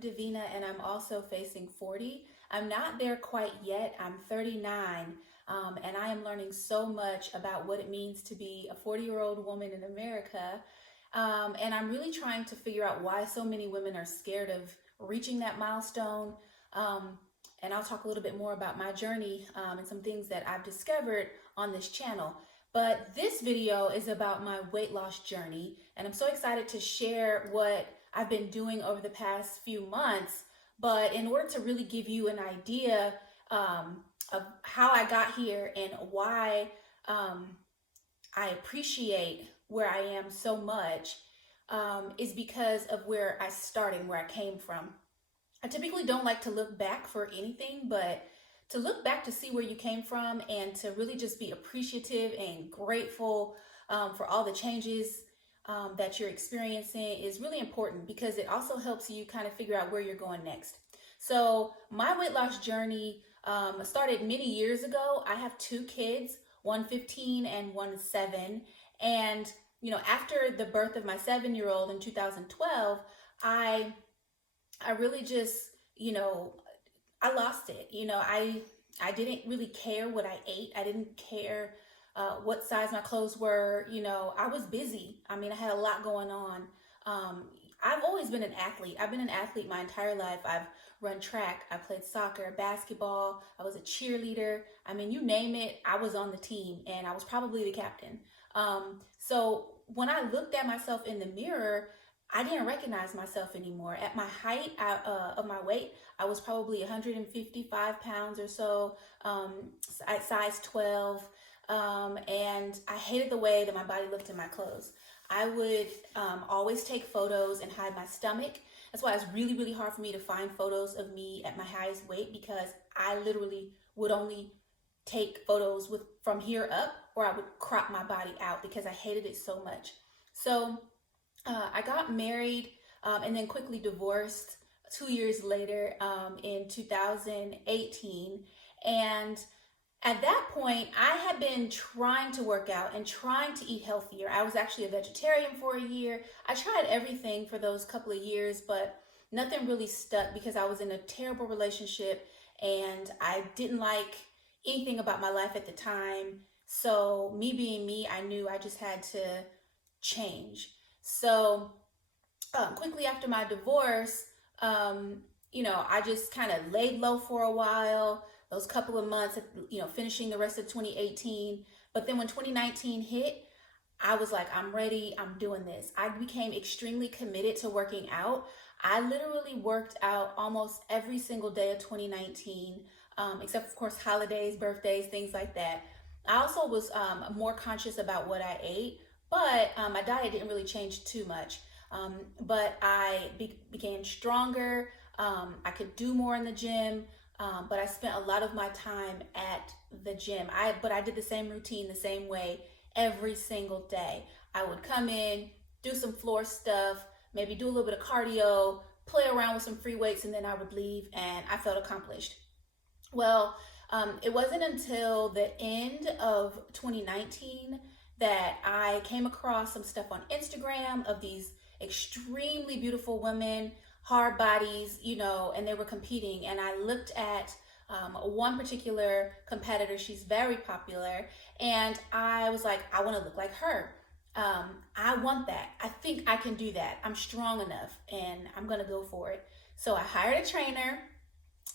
Davina, and I'm also facing 40. I'm not there quite yet. I'm 39, and I am learning so much about what it means to be a 40-year-old woman in America. And I'm really trying to figure out why so many women are scared of reaching that milestone. And I'll talk a little bit more about my journey and some things that I've discovered on this channel. But this video is about my weight loss journey, and I'm so excited to share what I've been doing over the past few months. But in order to really give you an idea of how I got here and why I appreciate where I am so much, is because of where I started, where I came from. I typically don't like to look back for anything, but to look back to see where you came from and to really just be appreciative and grateful for all the changes that you're experiencing is really important, because it also helps you kind of figure out where you're going next. So my weight loss journey started many years ago. I have two kids, one 15 and one 7. And, you know, after the birth of my 7-year-old in 2012, I really just, you know, I lost it. You know, I didn't really care what I ate. I didn't care what size my clothes were. You know, I was busy. I mean, I had a lot going on. I've always been an athlete. I've been an athlete my entire life. I've run track. I played soccer, basketball. I was a cheerleader. I mean, you name it, I was on the team, and I was probably the captain. So when I looked at myself in the mirror, I didn't recognize myself anymore. At my height of my weight, I was probably 155 pounds or so, at size 12. And I hated the way that my body looked in my clothes. I would always take photos and hide my stomach. That's why it's really, really hard for me to find photos of me at my highest weight, because I literally would only take photos from here up, or I would crop my body out because I hated it so much. So I got married and then quickly divorced 2 years later in 2018. And at that point, I had been trying to work out and trying to eat healthier. I was actually a vegetarian for a year. I tried everything for those couple of years, but nothing really stuck because I was in a terrible relationship and I didn't like anything about my life at the time. So me being me, I knew I just had to change. So quickly after my divorce, you know, I just kind of laid low for a while, those couple of months, you know, finishing the rest of 2018. But then when 2019 hit, I was like, I'm ready. I'm doing this. I became extremely committed to working out. I literally worked out almost every single day of 2019, except of course holidays, birthdays, things like that. I also was more conscious about what I ate, but my diet didn't really change too much. But I became stronger. I could do more in the gym, but I spent a lot of my time at the gym. But I did the same routine the same way every single day. I would come in, do some floor stuff, maybe do a little bit of cardio, play around with some free weights, and then I would leave and I felt accomplished. Well, it wasn't until the end of 2019 that I came across some stuff on Instagram of these extremely beautiful women, hard bodies, you know, and they were competing. And I looked at one particular competitor. She's very popular. And I was like, I want to look like her. I want that. I think I can do that. I'm strong enough and I'm going to go for it. So I hired a trainer.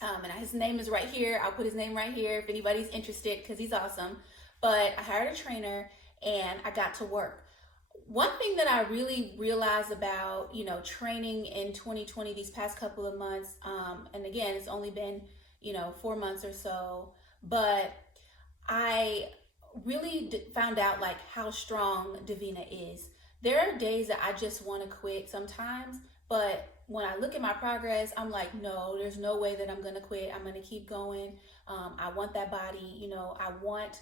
And his name is right here. I'll put his name right here if anybody's interested, because he's awesome. But I hired a trainer and I got to work. One thing that I really realized about, you know, training in 2020, these past couple of months, and again, it's only been, you know, 4 months or so, but I really found out like how strong Davina is. There are days that I just want to quit sometimes, but when I look at my progress, I'm like, no, there's no way that I'm going to quit. I'm going to keep going. I want that body, you know, I want,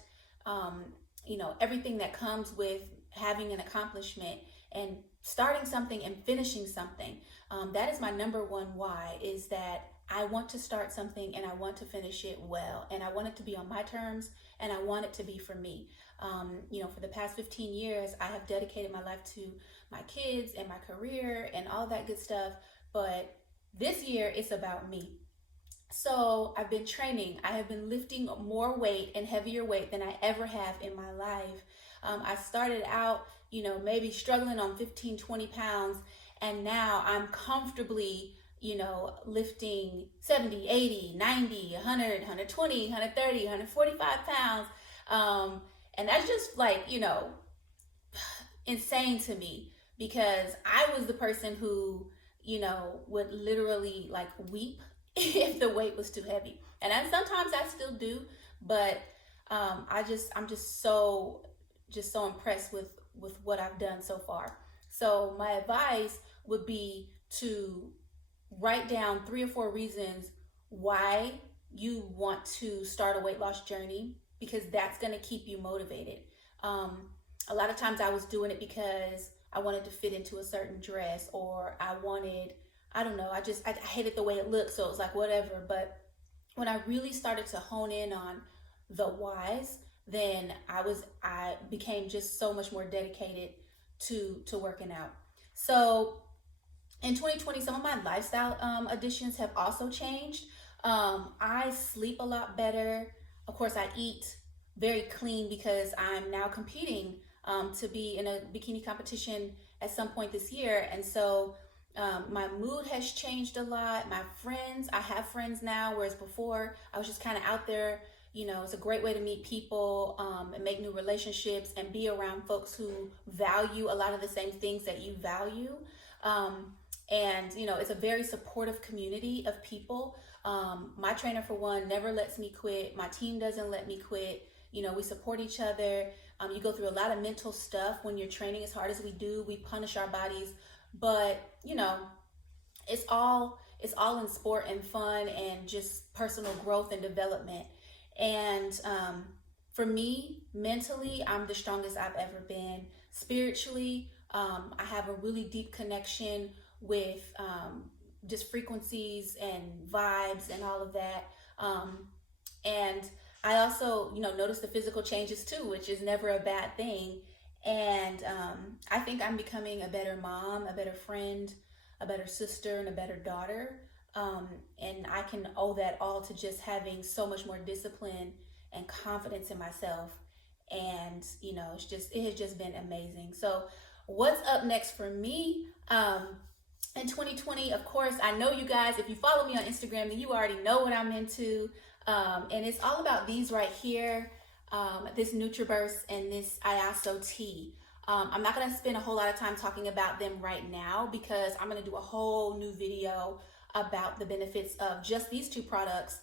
you know, everything that comes with having an accomplishment and starting something and finishing something. That is my number one why, is that I want to start something and I want to finish it well. And I want it to be on my terms and I want it to be for me. You know, for the past 15 years, I have dedicated my life to my kids and my career and all that good stuff. But This year it's about me. So I've been training. I have been lifting more weight and heavier weight than I ever have in my life. I started out, maybe struggling on 15, 20 pounds, and now I'm comfortably, lifting 70, 80, 90, 100, 120, 130, 145 pounds. And that's just like, insane to me, because I was the person who, would literally like weep if the weight was too heavy. And sometimes I still do, but I'm just so impressed with what I've done so far. So my advice would be to write down 3 or 4 reasons why you want to start a weight loss journey, because that's going to keep you motivated. A lot of times I was doing it because I wanted to fit into a certain dress, or I don't know, I hated the way it looked, so it was like whatever. But when I really started to hone in on the whys, then I became just so much more dedicated to working out. So in 2020, some of my lifestyle additions have also changed. I sleep a lot better. Of course, I eat very clean because I'm now competing to be in a bikini competition at some point this year. And so my mood has changed a lot. I have friends now, whereas before I was just kind of out there. It's a great way to meet people and make new relationships and be around folks who value a lot of the same things that you value. And it's a very supportive community of people. My trainer, for one, never lets me quit. My team doesn't let me quit. We support each other. You go through a lot of mental stuff when you're training as hard as we do. We punish our bodies, but it's all in sport and fun and just personal growth and development. And for me, mentally, I'm the strongest I've ever been. Spiritually, I have a really deep connection with just frequencies and vibes and all of that. And I also, notice the physical changes too, which is never a bad thing. And I think I'm becoming a better mom, a better friend, a better sister, and a better daughter. And I can owe that all to just having so much more discipline and confidence in myself. And, it has just been amazing. So what's up next for me? In 2020, of course, I know you guys, if you follow me on Instagram, then you already know what I'm into. And it's all about these right here, this NutriBurst and this ISO tea. I'm not going to spend a whole lot of time talking about them right now, because I'm going to do a whole new video about the benefits of just these 2 products.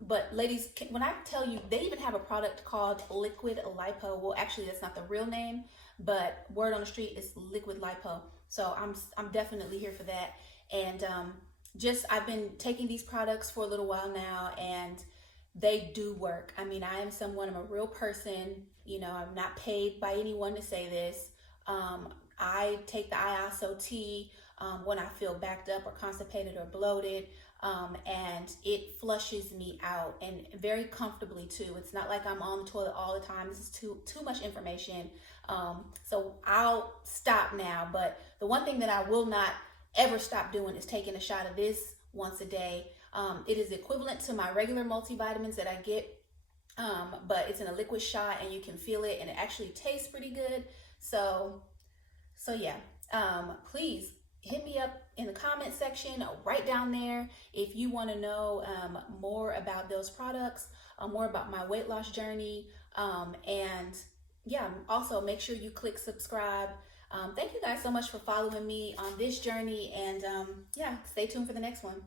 But ladies, when I tell you, they even have a product called liquid lipo. Well, actually, that's not the real name, but word on the street is liquid lipo. So I'm definitely here for that. And I've been taking these products for a little while now, and they do work. I mean, I'm a real person. I'm not paid by anyone to say this. I take the ISO tea when I feel backed up or constipated or bloated, and it flushes me out, and very comfortably too. It's not like I'm on the toilet all the time. This is too much information. So I'll stop now. But the one thing that I will not ever stop doing is taking a shot of this once a day. It is equivalent to my regular multivitamins that I get, but it's in a liquid shot, and you can feel it, and it actually tastes pretty good. So yeah, please hit me up in the comment section right down there if you want to know more about those products, more about my weight loss journey, and yeah, also make sure you click subscribe. Thank you guys so much for following me on this journey, and yeah, stay tuned for the next one.